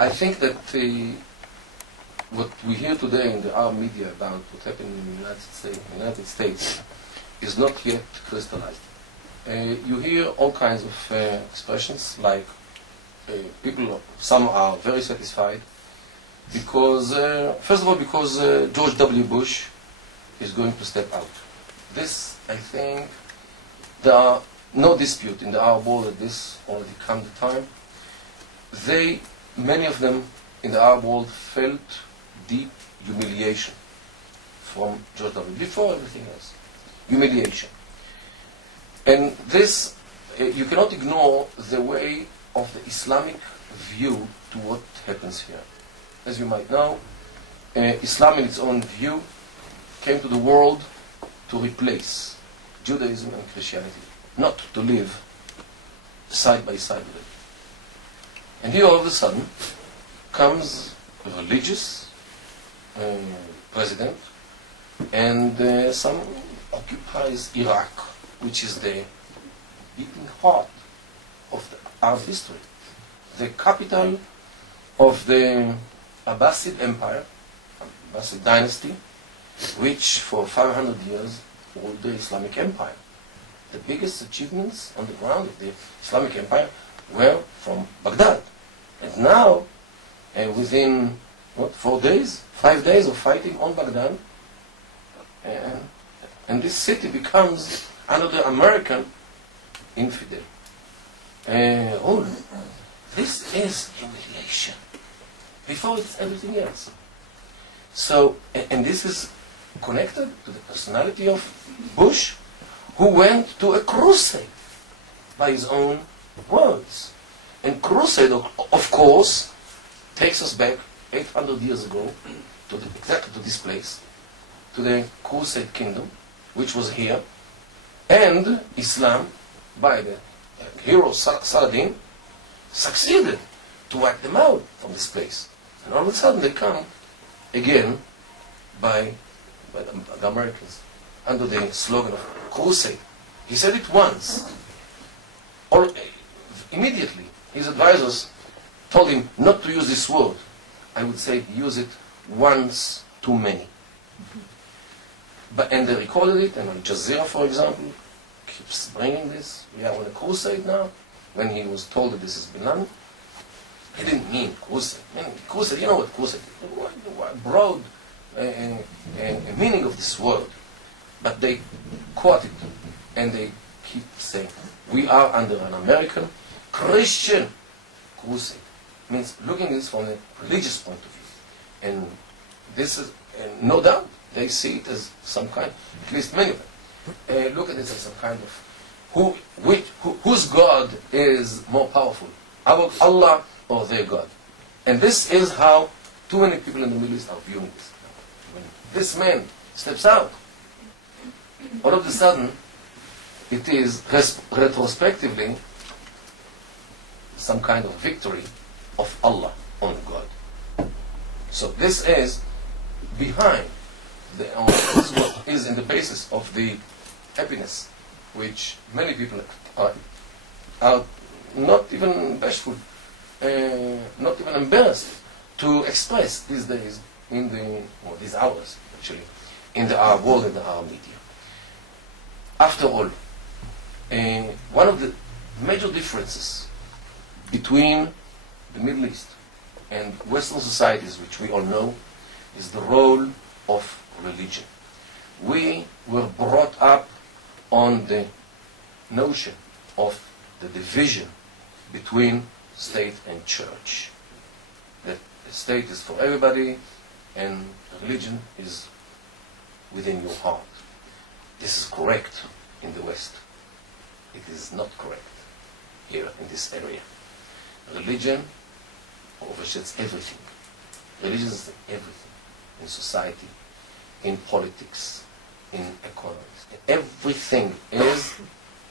I think that what we hear today in our media about what happened in the United States is not yet crystallized. You hear all kinds of expressions, like people, some are very satisfied because, first of all, because George W. Bush is going to step out. This, I think, there are no dispute in the Arab world that this already come the time. Many of them in the Arab world felt deep humiliation from George W. before everything else. Humiliation. And this, you cannot ignore the way of the Islamic view to what happens here. As you might know, Islam in its own view came to the world to replace Judaism and Christianity, not to live side by side with it. And here all of a sudden comes a religious president, and some occupies Iraq, which is the beating heart of the Arab history, the capital of the Abbasid Empire, Abbasid dynasty, which for 500 years ruled the Islamic Empire. The biggest achievements on the ground of the Islamic Empire were from Baghdad. And now, within, 5 days of fighting on Baghdad, and this city becomes another American infidel. This is humiliation. Before it's everything else. So, and this is connected to the personality of Bush, who went to a crusade by his own words. And crusade, of course, takes us back 800 years ago to exactly to this place, to the Crusade kingdom, which was here, and Islam, by the hero Saladin, succeeded to wipe them out from this place. And all of a sudden they come again by the Americans under the slogan of crusade. He said it once, or immediately his advisors told him not to use this word. I would say use it once too many. And they recorded it, and Al Jazeera, for example, keeps bringing this. We are on a crusade now. When he was told that this is Bilan, he didn't mean crusade. Crusade, you know what crusade is? What broad meaning of this word. But they quote it, and they keep saying, we are under an American Christian crusade. Means looking at this from a religious point of view. And this is, no doubt, they see it as some kind, at least many of them, look at this as some kind of, whose God is more powerful, our Allah or their God. And this is how too many people in the Middle East are viewing this. When this man steps out, all of a sudden, it is retrospectively some kind of victory of Allah on God. So this is behind, this is what is in the basis of the happiness which many people are not even bashful, not even embarrassed to express these days these hours actually, in the Arab world and the Arab media. After all, one of the major differences between the Middle East and Western societies, which we all know, is the role of religion. We were brought up on the notion of the division between state and church. That the state is for everybody and religion is within your heart. This is correct in the West. It is not correct here in this area. Religion overshadows everything. Religion is everything in society, in politics, in economics. Everything is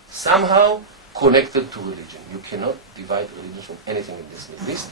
somehow connected to religion. You cannot divide religion from anything in this Middle East.